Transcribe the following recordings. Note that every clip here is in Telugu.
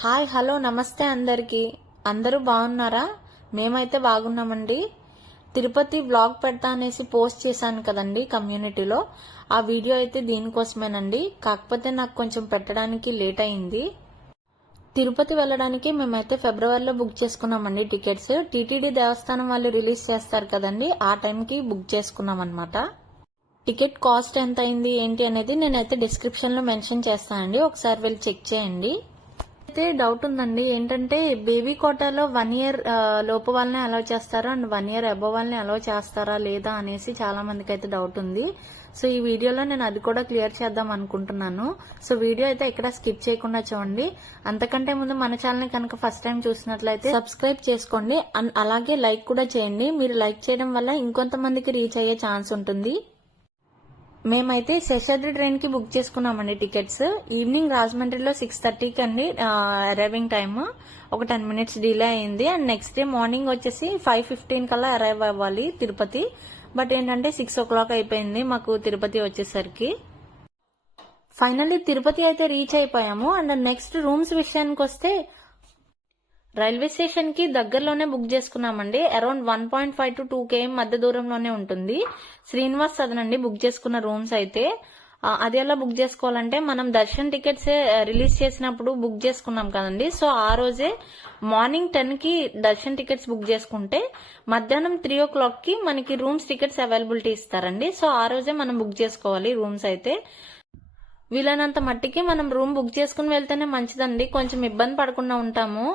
హాయ్ హలో నమస్తే అందరికీ. అందరూ బాగున్నారా? మేమైతే బాగున్నామండి. తిరుపతి వ్లాగ్ పెడతా అనేసి పోస్ట్ చేశాను కదండి కమ్యూనిటీలో. ఆ వీడియో అయితే దీనికోసమేనండి. కాకపోతే నాకు కొంచెం పెట్టడానికి లేట్ అయింది. తిరుపతి వెళ్ళడానికి మేమైతే ఫిబ్రవరిలో బుక్ చేసుకున్నామండి టికెట్స్. టీటీడీ దేవస్థానం వాళ్ళు రిలీజ్ చేస్తారు కదండి, ఆ టైంకి బుక్ చేసుకున్నాం అనమాట. టికెట్ కాస్ట్ ఎంత అయింది ఏంటి అనేది నేనైతే డిస్క్రిప్షన్లో మెన్షన్ చేస్తానండి, ఒకసారి వెళ్ళి చెక్ చేయండి. అయితే డౌట్ ఉందండి, ఏంటంటే బేబీ కోటాలో 1 year లోపు వాళ్ళని అలౌ చేస్తారా అండ్ 1 year అబవ్ వాళ్ళని అలౌ చేస్తారా లేదా అనేసి చాలా మందికి అయితే డౌట్ ఉంది. సో ఈ వీడియోలో నేను అది కూడా క్లియర్ చేద్దాం అనుకుంటున్నాను. సో వీడియో అయితే ఎక్కడ స్కిప్ చేయకుండా చూడండి. అంతకంటే ముందు మన ఛానల్ కనుక ఫస్ట్ టైం చూసినట్లయితే సబ్స్క్రైబ్ చేసుకోండి అండ్ అలాగే లైక్ కూడా చేయండి. మీరు లైక్ చేయడం వల్ల ఇంకొంతమందికి రీచ్ అయ్యే ఛాన్స్ ఉంటుంది. మేమైతే శేషాద్రి ట్రైన్ కి బుక్ చేసుకున్నామండి టికెట్స్. ఈవినింగ్ రాజమండ్రిలో 6:30కి అండి అరైవింగ్ టైమ్. ఒక 10 minutes డిలే అయింది. అండ్ నెక్స్ట్ డే మార్నింగ్ వచ్చేసి 5:15 కల్లా అరైవ్ అవ్వాలి తిరుపతి. బట్ ఏంటంటే 6 o'clock అయిపోయింది మాకు తిరుపతి వచ్చేసరికి. ఫైనల్లీ తిరుపతి అయితే రీచ్ అయిపోయాము. అండ్ నెక్స్ట్ రూమ్స్ విషయానికి వస్తే రైల్వే స్టేషన్ కి దగ్గరలోనే బుక్ చేసుకున్నామండి. అరౌండ్ 1.5 to 2 km మధ్య దూరంలోనే ఉంటుంది. శ్రీనివాస్ సదన్ అండి బుక్ చేసుకున్న రూమ్స్ అయితే. అది ఎలా బుక్ చేసుకోవాలంటే, మనం దర్శన్ టికెట్స్ రిలీజ్ చేసినప్పుడు బుక్ చేసుకున్నాం కదండి. సో ఆ రోజే మార్నింగ్ 10కి దర్శన్ టికెట్స్ బుక్ చేసుకుంటే మధ్యాహ్నం 3 o'clock కి మనకి రూమ్స్ టికెట్స్ అవైలబిలిటీ ఇస్తారండి. సో ఆ రోజే మనం బుక్ చేసుకోవాలి రూమ్స్ అయితే. వీలైనంత మట్టికి మనం రూమ్ బుక్ చేసుకుని వెళ్తేనే మంచిదండి, కొంచెం ఇబ్బంది పడకుండా ఉంటాము.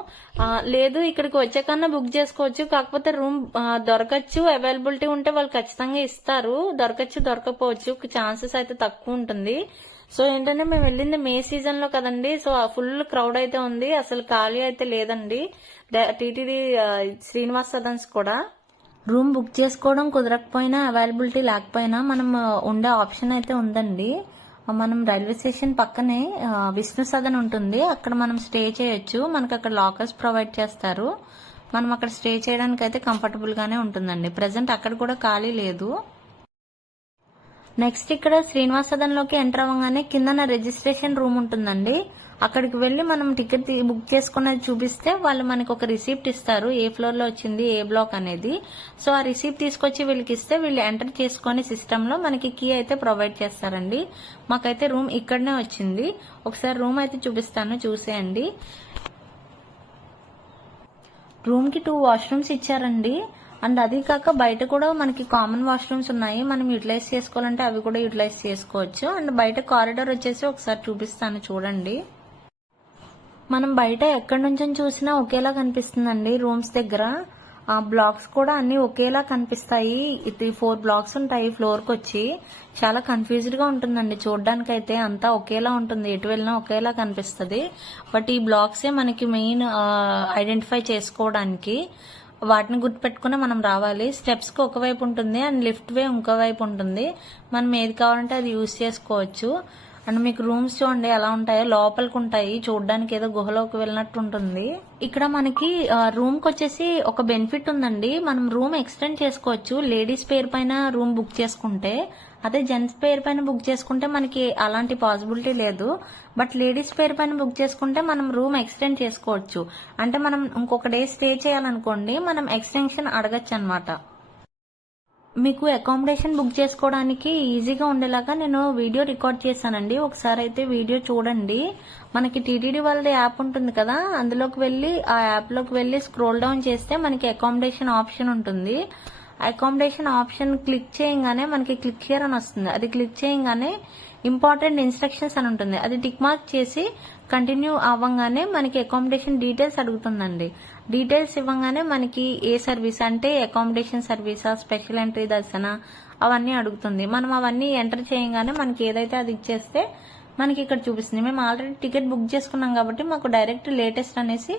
లేదు ఇక్కడికి వచ్చే కన్నా బుక్ చేసుకోవచ్చు, కాకపోతే రూమ్ దొరకచ్చు, అవైలబిలిటీ ఉంటే వాళ్ళు ఖచ్చితంగా ఇస్తారు. దొరకచ్చు దొరకపోవచ్చు, ఛాన్సెస్ అయితే తక్కువ ఉంటుంది. సో ఏంటంటే మేము వెళ్ళింది మే సీజన్ లో కదండి. సో ఫుల్ క్రౌడ్ అయితే ఉంది, అసలు ఖాళీ అయితే లేదండి టీటీడీ శ్రీనివాస్ సదన్స్ కూడా. రూమ్ బుక్ చేసుకోవడం కుదరకపోయినా అవైలబిలిటీ లేకపోయినా మనం ఉండే ఆప్షన్ అయితే ఉందండి. మనం రైల్వే స్టేషన్ పక్కనే విష్ణు సదన్ ఉంటుంది, అక్కడ మనం స్టే చేయొచ్చు. మనకు అక్కడ లాకర్స్ ప్రొవైడ్ చేస్తారు. మనం అక్కడ స్టే చేయడానికి అయితే కంఫర్టబుల్ గానే ఉంటుందండి. ప్రెసెంట్ అక్కడ కూడా ఖాళీ లేదు. నెక్స్ట్ ఇక్కడ శ్రీనివాస్ సదన్ లోకి ఎంటర్ అవ్వగానే కింద రిజిస్ట్రేషన్ రూమ్ ఉంటుందండి. అక్కడికి వెళ్లి మనం టికెట్ బుక్ చేసుకున్నది చూపిస్తే వాళ్ళు మనకి ఒక రిసిప్ట్ ఇస్తారు, ఏ ఫ్లోర్ లో వచ్చింది ఏ బ్లాక్ అనేది. సో ఆ రిసిప్ట్ తీసుకొచ్చి వీళ్ళకి ఇస్తే వీళ్ళు ఎంటర్ చేసుకుని సిస్టమ్ లో మనకి కీ అయితే ప్రొవైడ్ చేస్తారండి. మాకైతే రూమ్ ఇక్కడనే వచ్చింది. ఒకసారి రూమ్ అయితే చూపిస్తాను, చూసేయండి. రూమ్ కి 2 washrooms ఇచ్చారండి. అండ్ అది కాక బయట కూడా మనకి కామన్ వాష్రూమ్స్ ఉన్నాయి, మనం యూటిలైజ్ చేసుకోవాలంటే అవి కూడా యూటిలైజ్ చేసుకోవచ్చు. అండ్ బయట కారిడార్ వచ్చేసి ఒకసారి చూపిస్తాను చూడండి. మనం బయట ఎక్కడి నుంచి చూసినా ఒకేలా కనిపిస్తుందండి రూమ్స్ దగ్గర. ఆ బ్లాక్స్ కూడా అన్ని ఒకేలా కనిపిస్తాయి. 4 blocks ఉంటాయి ఫ్లోర్ కి వచ్చి. చాలా కన్ఫ్యూజ్డ్ గా ఉంటుందండి చూడడానికి అయితే. అంతా ఒకేలా ఉంటుంది, ఎటు వెళ్ళినా ఒకేలా కనిపిస్తుంది. బట్ ఈ బ్లాక్సే మనకి మెయిన్ ఐడెంటిఫై చేసుకోవడానికి. వాటిని గుర్తుపెట్టుకుని మనం రావాలి. స్టెప్స్ కి ఒకవైపు ఉంటుంది అండ్ లిఫ్ట్ వే ఇంకో వైపు ఉంటుంది. మనం ఏది కావాలంటే అది యూజ్ చేసుకోవచ్చు. అండ్ మీకు రూమ్స్ చూడండి ఎలా ఉంటాయో, లోపలికి ఉంటాయి, చూడడానికి ఏదో గుహలోకి వెళ్ళినట్టు ఉంటుంది. ఇక్కడ మనకి రూమ్ కి వచ్చేసి ఒక బెనిఫిట్ ఉందండి, మనం రూమ్ ఎక్స్టెండ్ చేసుకోవచ్చు లేడీస్ పేరు పైన రూమ్ బుక్ చేసుకుంటే. అదే జెంట్స్ పేరు పైన బుక్ చేసుకుంటే మనకి అలాంటి పాసిబిలిటీ లేదు. బట్ లేడీస్ పేరు పైన బుక్ చేసుకుంటే మనం రూమ్ ఎక్స్టెండ్ చేసుకోవచ్చు. అంటే మనం ఇంకొక డే స్టే చేయాలనుకోండి, మనం ఎక్స్టెన్షన్ అడగచ్చు అనమాట. మీకు అకామిడేషన్ బుక్ చేసుకోవడానికి ఈజీగా ఉండేలాగా నేను వీడియో రికార్డ్ చేశానండి, ఒకసారి అయితే వీడియో చూడండి. మనకి టీటీడీ వాళ్ళది యాప్ ఉంటుంది కదా, అందులోకి వెళ్ళి ఆ యాప్ లోకి వెళ్ళి స్క్రోల్ డౌన్ చేస్తే మనకి అకామిడేషన్ ఆప్షన్ ఉంటుంది. అకామిడేషన్ ఆప్షన్ క్లిక్ చేయగానే మనకి క్లిక్ హియర్ అని వస్తుంది. అది క్లిక్ చేయగానే ఇంపార్టెంట్ ఇన్స్ట్రక్షన్స్ అని ఉంటుంది, అది టిక్ మార్క్ చేసి కంటిన్యూ అవ్వగానే మనకి అకామిడేషన్ డీటెయిల్స్ అడుగుతుందండి. డీటెయిల్స్ ఇవ్వగానే మనకి ఏ సర్వీస్ అంటే అకామిడేషన్ సర్వీసా, స్పెషల్ ఎంట్రీ దర్శన, అవన్నీ అడుగుతుంది. మనం అవన్నీ ఎంటర్ చేయగానే మనకి ఏదైతే అది ఇచ్చేస్తే మనకి ఇక్కడ చూపిస్తుంది. మేము ఆల్రెడీ టికెట్ బుక్ చేసుకున్నాం కాబట్టి మాకు డైరెక్ట్ లేటెస్ట్ అనేసి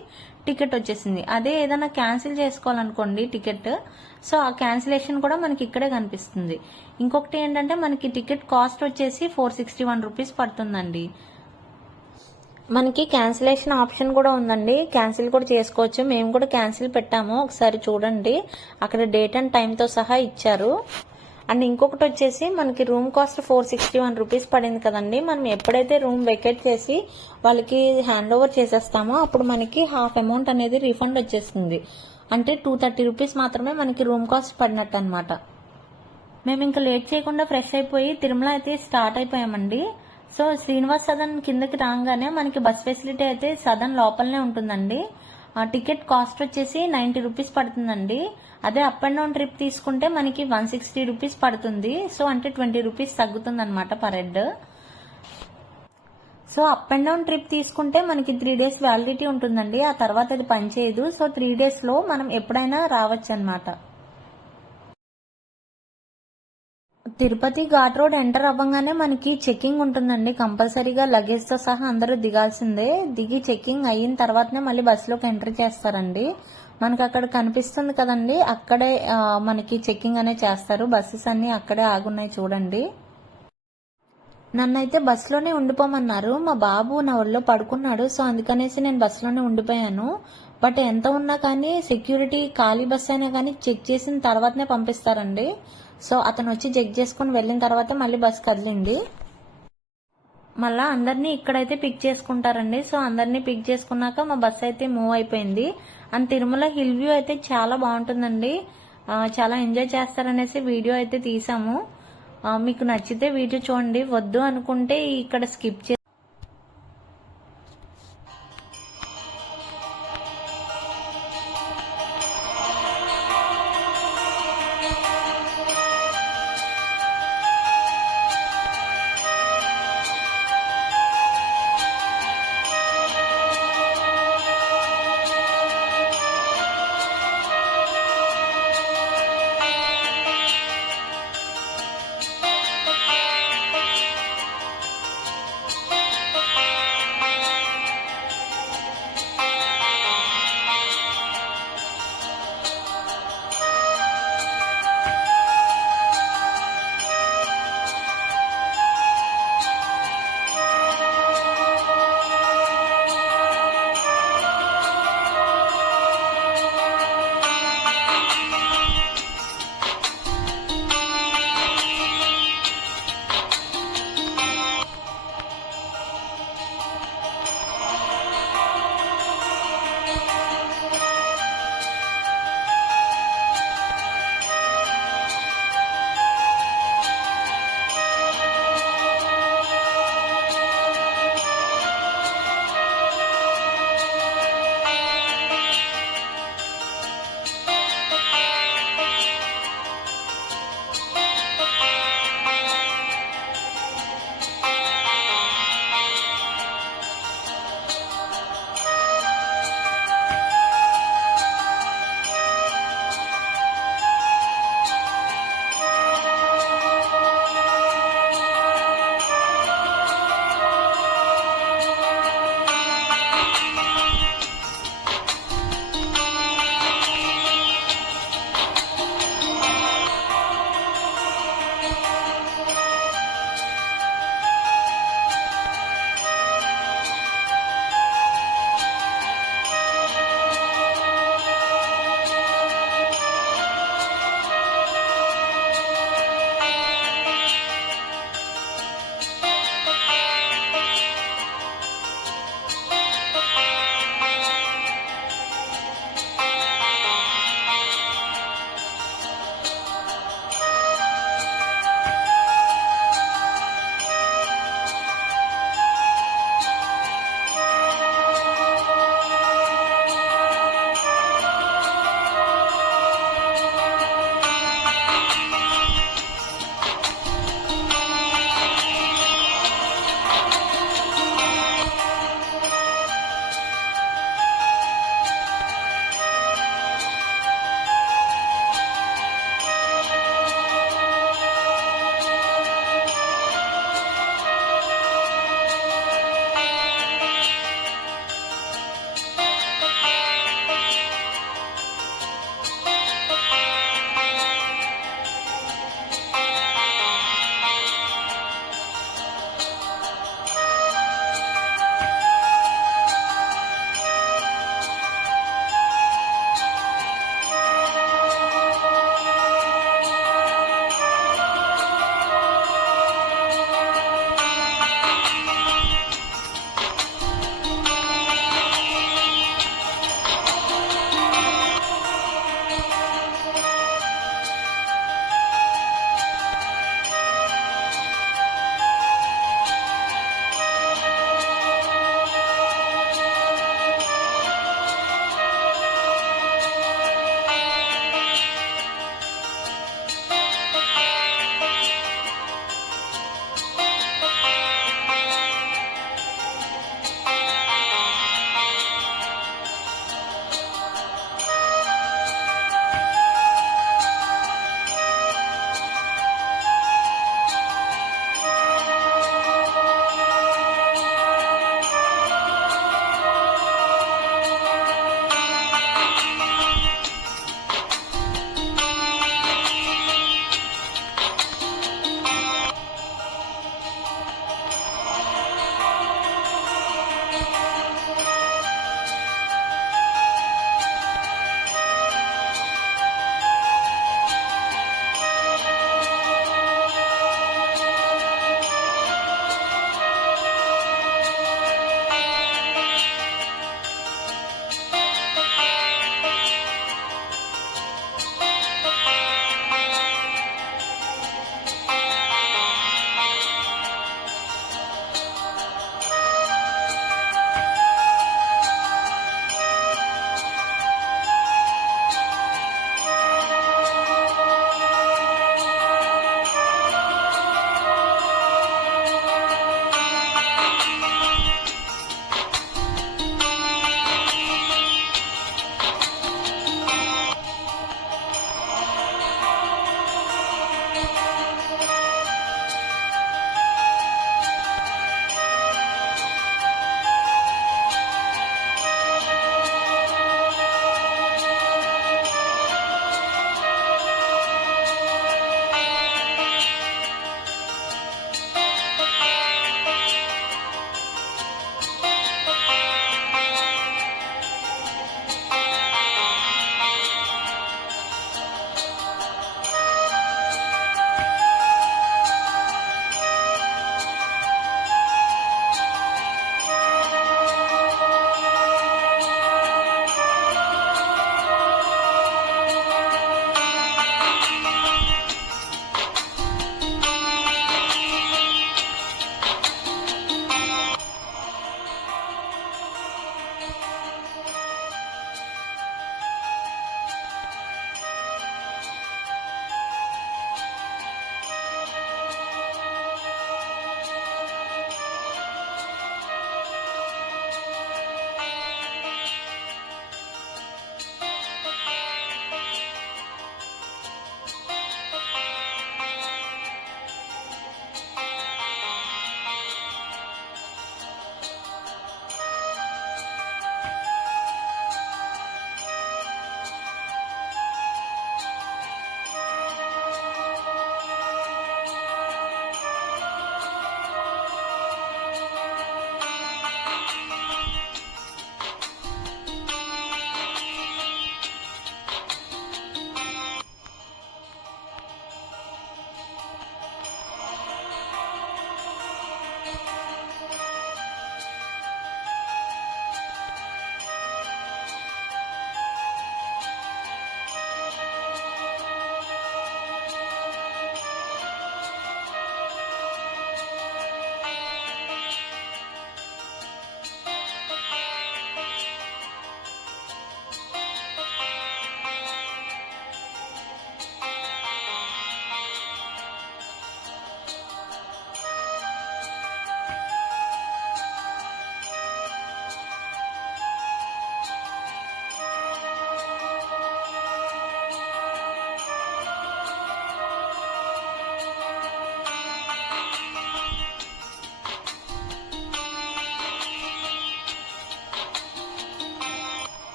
టికెట్ వచ్చేసింది. అదే ఏదైనా క్యాన్సిల్ చేసుకోవాలనుకోండి టికెట్, సో ఆ క్యాన్సిలేషన్ కూడా మనకి ఇక్కడే కనిపిస్తుంది. ఇంకొకటి ఏంటంటే మనకి టికెట్ కాస్ట్ వచ్చేసి 461 రూపీస్ పడుతుందండి. మనకి క్యాన్సిలేషన్ ఆప్షన్ కూడా ఉందండి, క్యాన్సిల్ కూడా చేసుకోవచ్చు. మేము కూడా క్యాన్సిల్ పెట్టాము, ఒకసారి చూడండి. అక్కడ డేట్ అండ్ టైంతో సహా ఇచ్చారు. అండ్ ఇంకొకటి వచ్చేసి మనకి రూమ్ కాస్ట్ 461 రూపీస్ పడింది కదండి. మనం ఎప్పుడైతే రూమ్ వెకేట్ చేసి వాళ్ళకి హ్యాండ్ ఓవర్ చేసేస్తామో అప్పుడు మనకి హాఫ్ అమౌంట్ అనేది రీఫండ్ వచ్చేస్తుంది. అంటే 230 రూపీస్ మాత్రమే మనకి రూమ్ కాస్ట్ పడినట్టు అనమాట. మేము ఇంకా లేట్ చేయకుండా ఫ్రెష్ అయిపోయి తిరుమల అయితే స్టార్ట్ అయిపోయామండి. సో శ్రీనివాస్ సదన్ కిందకి రాగానే మనకి బస్ ఫెసిలిటీ అయితే సదన్ లోపలనే ఉంటుందండి. టికెట్ కాస్ట్ వచ్చేసి 90 రూపీస్ పడుతుందండి. అదే అప్ అండ్ డౌన్ ట్రిప్ తీసుకుంటే మనకి 160 రూపీస్ పడుతుంది. సో అంటే 20 రూపీస్ తగ్గుతుంది అనమాట per head. So up and down trip తీసుకుంటే మనకి 3 డేస్ వ్యాలిడిటీ ఉంటుందండి. ఆ తర్వాత అది పనిచేయదు. సో 3 డేస్ లో మనం ఎప్పుడైనా రావచ్చు అనమాట. తిరుపతి ఘాట్ రోడ్ ఎంటర్ అవ్వగానే మనకి చెకింగ్ ఉంటుందండి. కంపల్సరీగా లగేజ్ తో సహా అందరూ దిగాల్సిందే. దిగి చెకింగ్ అయిన తర్వాతనే మళ్ళీ బస్సులోకి ఎంటర్ చేస్తారండి. మనకి అక్కడ కనిపిస్తుంది కదండి, అక్కడే మనకి చెకింగ్ అనే చేస్తారు. బస్సెస్ అన్ని అక్కడే ఆగున్నాయి చూడండి. నన్నైతే బస్సులోనే ఉండిపోమన్నారు. మా బాబు నా ఒళ్ళో పడుకున్నాడు. సో అందుకనేసి నేను బస్సులోనే ఉండిపోయాను. బట్ ఎంత ఉన్నా కానీ సెక్యూరిటీ ఖాళీ బస్ అయినా కానీ చెక్ చేసిన తర్వాతనే పంపిస్తారండి. సో అతను వచ్చి చెక్ చేసుకుని వెళ్ళిన తర్వాత మళ్ళీ బస్ కదిలింది. మళ్ళా అందరినీ ఇక్కడైతే పిక్ చేసుకుంటారండి. సో అందరినీ పిక్ చేసుకున్నాక మా బస్ అయితే మూవ్ అయిపోయింది. అండ్ తిరుమల హిల్ వ్యూ అయితే చాలా బాగుంటుందండి. చాలా ఎంజాయ్ చేస్తారనేసి వీడియో అయితే తీసాము. మీకు నచ్చితే వీడియో చూడండి, వద్దు అనుకుంటే ఇక్కడ స్కిప్ చేసి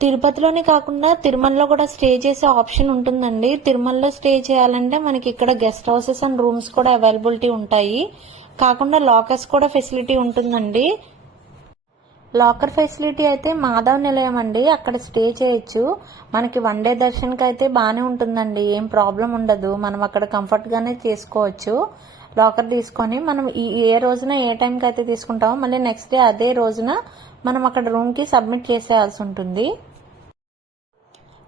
తిరుపతిలోనే కాకుండా తిరుమలలో కూడా స్టే చేసే ఆప్షన్ ఉంటుందండి. తిరుమలలో స్టే చేయాలంటే మనకి ఇక్కడ గెస్ట్ హౌసెస్ అండ్ రూమ్స్ కూడా అవైలబిలిటీ ఉంటాయి. కాకుండా లాకర్స్ కూడా ఫెసిలిటీ ఉంటుందండి. లాకర్ ఫెసిలిటీ అయితే మాధవ్ నిలయం అండి, అక్కడ స్టే చేయొచ్చు. మనకి వన్ డే దర్శనకి అయితే బాగానే ఉంటుందండి, ఏం ప్రాబ్లం ఉండదు. మనం అక్కడ కంఫర్ట్ గానే చేసుకోవచ్చు. లాకర్ తీసుకొని మనం ఏ రోజున ఏ టైంకి అయితే తీసుకుంటామో మళ్ళీ నెక్స్ట్ డే అదే రోజున మనం అక్కడ రూమ్ కి సబ్మిట్ చేసేయాల్సి ఉంటుంది.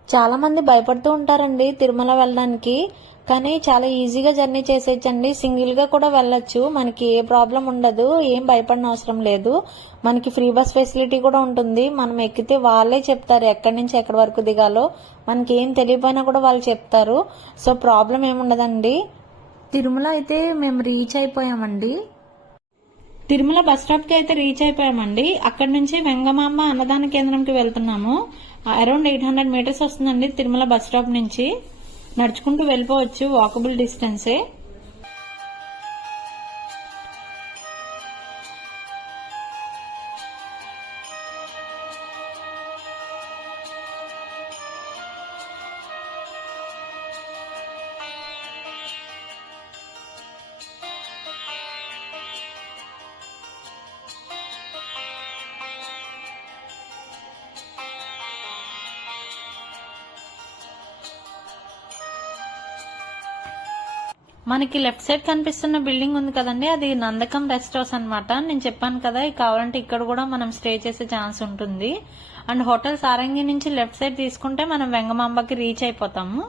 చాలా మంది భయపడుతూ ఉంటారండి తిరుమల వెళ్ళడానికి, కానీ చాలా ఈజీగా జర్నీ చేసేయచ్చండి. సింగిల్ గా కూడా వెళ్ళొచ్చు, మనకి ఏ ప్రాబ్లం ఉండదు, ఏం భయపడిన అవసరం లేదు. మనకి ఫ్రీ బస్ ఫెసిలిటీ కూడా ఉంటుంది. మనం ఎక్కితే వాళ్ళే చెప్తారు ఎక్కడి నుంచి ఎక్కడి వరకు దిగాలో. మనకి ఏం తెలియపోయినా కూడా వాళ్ళు చెప్తారు. సో ప్రాబ్లం ఏముండదండి. తిరుమల అయితే మేము రీచ్ అయిపోయామండి. తిరుమల బస్ స్టాప్ కి అయితే రీచ్ అయిపోయామండి. అక్కడ నుంచి వెంగమాంబ అన్నదాన కేంద్రంకి వెళ్తున్నాము. అరౌండ్ 800 మీటర్స్ వస్తుందండి తిరుమల బస్ స్టాప్ నుంచి. నడుచుకుంటూ వెళ్ళిపోవచ్చు, వాకబుల్ డిస్టెన్సే. మనకి లెఫ్ట్ సైడ్ కనిపిస్తున్న బిల్డింగ్ ఉంది కదండి, అది నందకం రెస్ట్ హౌస్ అనమాట. నేను చెప్పాను కదా, కావాలంటే ఇక్కడ కూడా మనం స్టే చేసే ఛాన్స్ ఉంటుంది. అండ్ హోటల్ సారంగి నుంచి లెఫ్ట్ సైడ్ తీసుకుంటే మనం వెంగమాంబకి రీచ్ అయిపోతాము.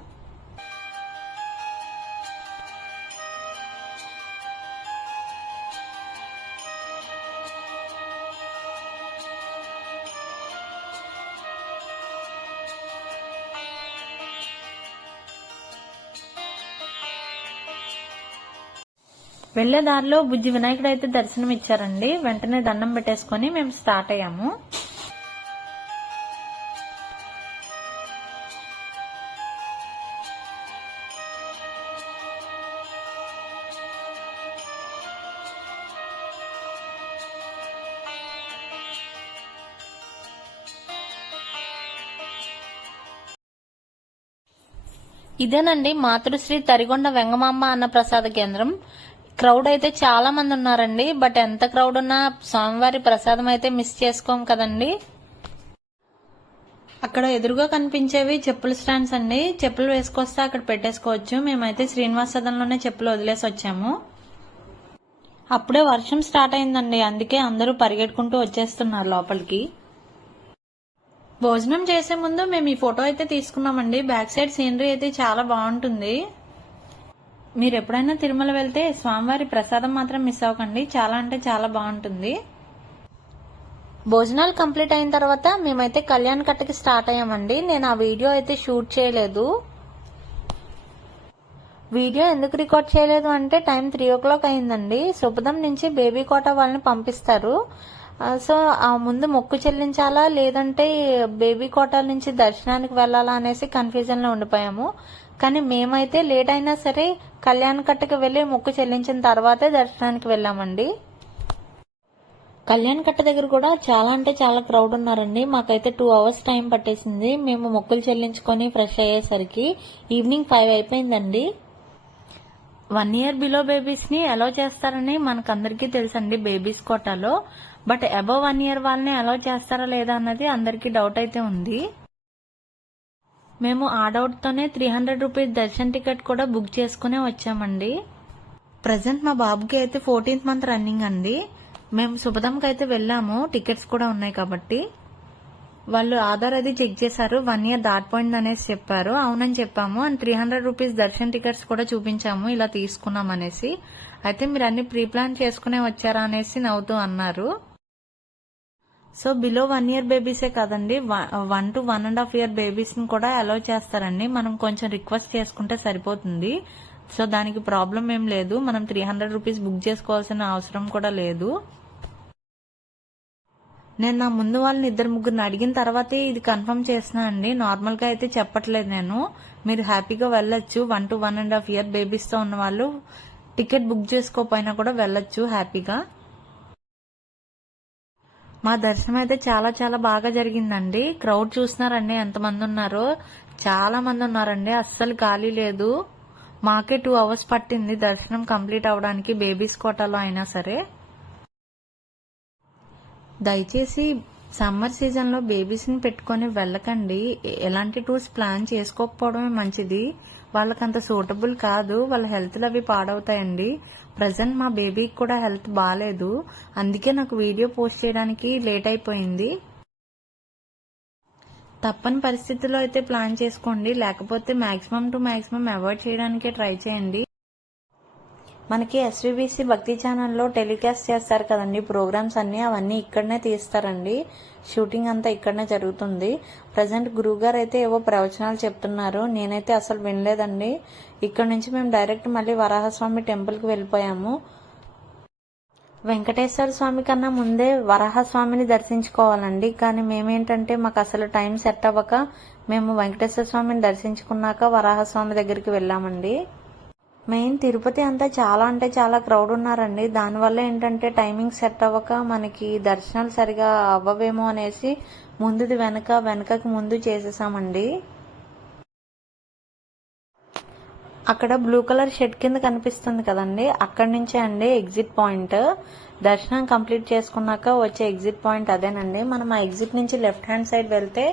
వెళ్లే దారిలో బుజ్జి వినాయకుడు అయితే దర్శనం ఇచ్చారండి. వెంటనే దండం పెట్టేసుకుని మేము స్టార్ట్ అయ్యాము. ఇదేనండి మాతృశ్రీ తరిగొండ వెంగమాంబ అన్న ప్రసాద కేంద్రం. క్రౌడ్ అయితే చాలా మంది ఉన్నారండి. బట్ ఎంత క్రౌడ్ ఉన్నా స్వామివారి ప్రసాదం అయితే మిస్ చేసుకోం కదండి. అక్కడ ఎదురుగా కనిపించేవి చెప్పుల స్టాండ్స్ అండి. చెప్పులు వేసుకొస్తే అక్కడ పెట్టేసుకోవచ్చు. మేమైతే శ్రీనివాస సదన్లోనే చెప్పులు వదిలేసి వచ్చాము. అప్పుడే వర్షం స్టార్ట్ అయిందండి, అందుకే అందరూ పరిగెట్టుకుంటూ వచ్చేస్తున్నారు లోపలికి. భోజనం చేసే ముందు మేము ఈ ఫోటో అయితే తీసుకున్నామండి. బ్యాక్ సైడ్ సీనరీ అయితే చాలా బాగుంటుంది. మీరు ఎప్పుడైనా తిరుమల వెళ్తే స్వామివారి ప్రసాదం మాత్రం మిస్ అవ్వకండి, చాలా అంటే చాలా బాగుంటుంది. భోజనాలు కంప్లీట్ అయిన తర్వాత మేమైతే కళ్యాణ్ కట్టకి స్టార్ట్ అయ్యామండి. నేను ఆ వీడియో అయితే షూట్ చేయలేదు. వీడియో ఎందుకు రికార్డ్ చేయలేదు అంటే టైం 3 o'clock అయిందండి. సుపదం నుంచి బేబీ కోట వాళ్ళని పంపిస్తారు. సో ఆ ముందు మొక్కు చెల్లించాలా లేదంటే బేబీ కోటల నుంచి దర్శనానికి వెళ్లాలా అనేసి కన్ఫ్యూజన్ లో ఉండిపోయాము. కానీ మేమైతే లేట్ అయినా సరే కళ్యాణ్ కట్టకి వెళ్లి మొక్కు చెల్లించిన తర్వాతే దర్శనానికి వెళ్ళామండి. కళ్యాణ్ కట్ట దగ్గర కూడా చాలా అంటే చాలా క్రౌడ్ ఉన్నారండి. మాకైతే 2 hours టైం పట్టేసింది. మేము మొక్కులు చెల్లించుకొని ఫ్రెష్ అయ్యేసరికి ఈవినింగ్ 5 అయిపోయిందండి. 1 year బిలో బేబీస్ ని అలౌ చేస్తారని మనకందరికీ తెలుసండి బేబీస్ కోటాలో. బట్ అబవ్ 1 year వాళ్ళని అలౌ చేస్తారా లేదా అన్నది అందరికీ డౌట్ అయితే ఉంది. మేము ఆ డౌట్ తోనే 300 రూపీస్ దర్శన్ టికెట్ కూడా బుక్ చేసుకునే వచ్చామండి. ప్రజెంట్ మా బాబుకి అయితే 14th month రన్నింగ్ అండి. మేము సుపదంకి అయితే వెళ్ళాము, టికెట్స్ కూడా ఉన్నాయి కాబట్టి. వాళ్ళు ఆధార్ అది చెక్ చేశారు, 1 year దాటిపోయింది అనేసి చెప్పారు. అవునని చెప్పాము. అండ్ 300 రూపీస్ దర్శన్ టికెట్స్ కూడా చూపించాము, ఇలా తీసుకున్నాం అనేసి. అయితే మీరు అన్ని ప్రీ ప్లాన్ చేసుకునే వచ్చారా అనేసి నవ్వుతూ అన్నారు. సో బిలో 1 year బేబీసే కాదండి, 1 to 1.5 year బేబీస్ ని కూడా అలౌ చేస్తారండి. మనం కొంచెం రిక్వెస్ట్ చేసుకుంటే సరిపోతుంది. సో దానికి ప్రాబ్లం ఏం లేదు. మనం 300 రూపీస్ బుక్ చేసుకోవాల్సిన అవసరం కూడా లేదు. నేను నా ముందు వాళ్ళని 2-3 అడిగిన తర్వాతే ఇది కన్ఫర్మ్ చేస్తున్నా అండి. నార్మల్ గా అయితే చెప్పట్లేదు నేను. మీరు హ్యాపీగా వెళ్ళొచ్చు. 1 to 1.5 year బేబీస్ తో ఉన్న వాళ్ళు టికెట్ బుక్ చేసుకోకపోయినా కూడా వెళ్ళొచ్చు హ్యాపీగా. మా దర్శనం అయితే చాలా చాలా బాగా జరిగిందండి. క్రౌడ్ చూస్తున్నారండి ఎంతమంది ఉన్నారో, చాలా మంది ఉన్నారండి. అస్సలు ఖాళీ లేదు. మాకే 2 hours పట్టింది దర్శనం కంప్లీట్ అవడానికి, బేబీస్ కోటాలో అయినా సరే. దయచేసి సమ్మర్ సీజన్ లో బేబీస్ ని పెట్టుకొని వెళ్ళకండి. ఎలాంటి టూర్స్ ప్లాన్ చేసుకోకపోవడమే మంచిది. వాళ్ళకంత సూటబుల్ కాదు, వాళ్ళ హెల్త్ అవి పాడవుతాయండి. ప్రజెంట్ మా బేబీకి కూడా హెల్త్ బాగాలేదు, అందుకే నాకు వీడియో పోస్ట్ చేయడానికి లేట్ అయిపోయింది. తప్పని పరిస్థితుల్లో అయితే ప్లాన్ చేసుకోండి, లేకపోతే మాక్సిమం టు మాక్సిమం అవాయిడ్ చేయడానికే ట్రై చేయండి. మనకి ఎస్వీబీసీ భక్తి ఛానల్లో టెలికాస్ట్ చేస్తారు కదండి ప్రోగ్రామ్స్ అన్ని, అవన్నీ ఇక్కడనే తీస్తారండి. షూటింగ్ అంతా ఇక్కడనే జరుగుతుంది. ప్రజెంట్ గురువుగారు అయితే ఏవో ప్రవచనాలు చెప్తున్నారు, నేనైతే అసలు వినలేదండి. ఇక్కడ నుంచి మేము డైరెక్ట్ మళ్ళీ వరాహస్వామి టెంపుల్కి వెళ్ళిపోయాము. వెంకటేశ్వర స్వామి కన్నా ముందే వరాహస్వామిని దర్శించుకోవాలండి, కానీ మేమేంటంటే మాకు అసలు టైం సెట్ అవ్వక మేము వెంకటేశ్వర స్వామిని దర్శించుకున్నాక వరాహస్వామి దగ్గరికి వెళ్ళామండి. మెయిన్ తిరుపతి అంతా చాలా అంటే చాలా క్రౌడ్ ఉన్నారండి. దానివల్ల ఏంటంటే టైమింగ్ సెట్ అవ్వక మనకి దర్శనాలు సరిగా అవ్వవేమో అనేసి ముందుది వెనకకి ముందు చేసేసామండి. అక్కడ బ్లూ కలర్ షెడ్ కింద కనిపిస్తుంది కదండి, అక్కడి నుంచే అండి ఎగ్జిట్ పాయింట్. దర్శనం కంప్లీట్ చేసుకున్నాక వచ్చే ఎగ్జిట్ పాయింట్ అదేనండి. మనం ఆ ఎగ్జిట్ నుంచి లెఫ్ట్ హ్యాండ్ సైడ్ వెళ్తే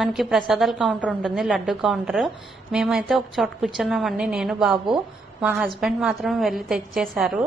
మనకి ప్రసాదాల కౌంటర్ ఉంటుంది, లడ్డు కౌంటర్. మేమైతే ఒక చోట కూర్చున్నామండి, నేను బాబు. మా హస్బెండ్ మాత్రం వెళ్ళి తెచ్చేశారు.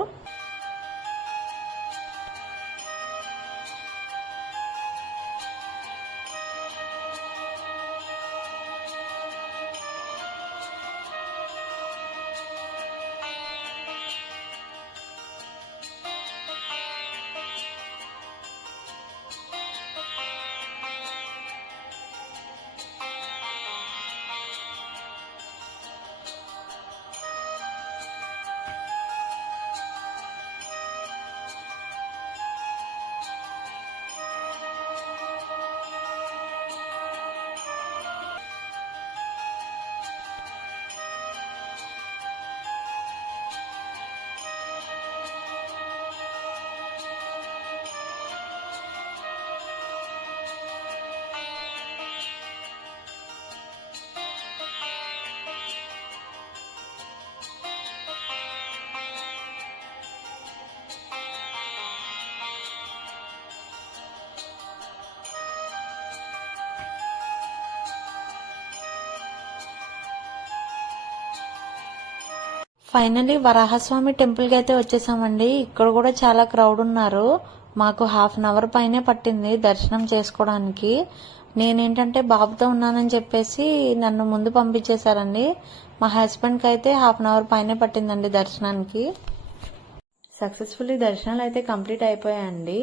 ఫైనలీ వరాహస్వామి టెంపుల్ కి అయితే వచ్చేసామండి. ఇక్కడ కూడా చాలా క్రౌడ్ ఉన్నారు. మాకు 1/2 hour పైనే పట్టింది దర్శనం చేసుకోవడానికి. నేనేంటంటే బాబుతో ఉన్నానని చెప్పేసి నన్ను ముందు పంపించేశారండి. మా హస్బెండ్ కి అయితే 1/2 hour పైనే పట్టిందండి దర్శనానికి. సక్సెస్ఫుల్లీ దర్శనాలు అయితే కంప్లీట్ అయిపోయాయండి.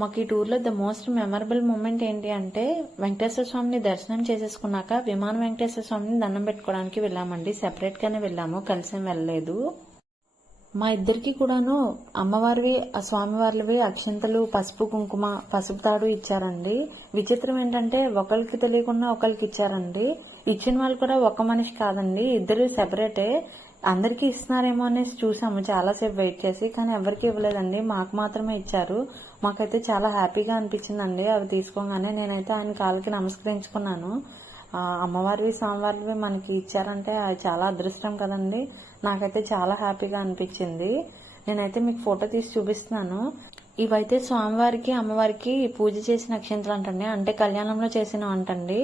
మాకు ఈ టూర్లో ద మోస్ట్ మెమరబుల్ మూమెంట్ ఏంటి అంటే, వెంకటేశ్వర స్వామిని దర్శనం చేసేసుకున్నాక విమాన వెంకటేశ్వర స్వామిని దండం పెట్టుకోవడానికి వెళ్ళామండి. సెపరేట్ గానే వెళ్ళాము, కలిసి వెళ్ళలేదు. మా ఇద్దరికి కూడాను అమ్మవారివి స్వామివార్లవి అక్షంతలు, పసుపు కుంకుమ, పసుపు తాడు ఇచ్చారండి. విచిత్రం ఏంటంటే ఒకరికి తెలియకుండా ఒకరికి ఇచ్చారండి. ఇచ్చిన వాళ్ళు కూడా ఒక మనిషి కాదండి, ఇద్దరు సెపరేటే. అందరికీ ఇస్తున్నారేమో అనేసి చూసాము చాలాసేపు వెయిట్ చేసి, కానీ ఎవరికి ఇవ్వలేదండి, మాకు మాత్రమే ఇచ్చారు. మాకైతే చాలా హ్యాపీగా అనిపించిందండి అవి తీసుకోగానే. నేనైతే ఆయన కాళ్ళకి నమస్కరించుకున్నాను. అమ్మవారివి స్వామివారివి మనకి ఇచ్చారంటే అది చాలా అదృష్టం కదండి. నాకైతే చాలా హ్యాపీగా అనిపించింది. నేనైతే మీకు ఫోటో తీసి చూపిస్తున్నాను. ఇవైతే స్వామివారికి అమ్మవారికి పూజ చేసిన అక్షంతలు అంటండి, అంటే కళ్యాణంలో చేసిన అంటండి.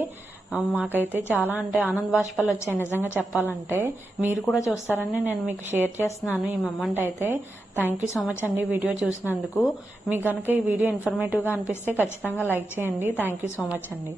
మాకైతే చాలా అంటే ఆనంద బాష్పాలు వచ్చాయి నిజంగా చెప్పాలంటే. మీరు కూడా చూస్తారని నేను మీకు షేర్ చేస్తున్నాను ఈ మొమెంట్ అయితే. థ్యాంక్ యూ సో మచ్ అండి వీడియో చూసినందుకు. మీకు కనుక ఈ వీడియో ఇన్ఫర్మేటివ్గా అనిపిస్తే ఖచ్చితంగా లైక్ చేయండి. థ్యాంక్ యూ సో మచ్ అండి.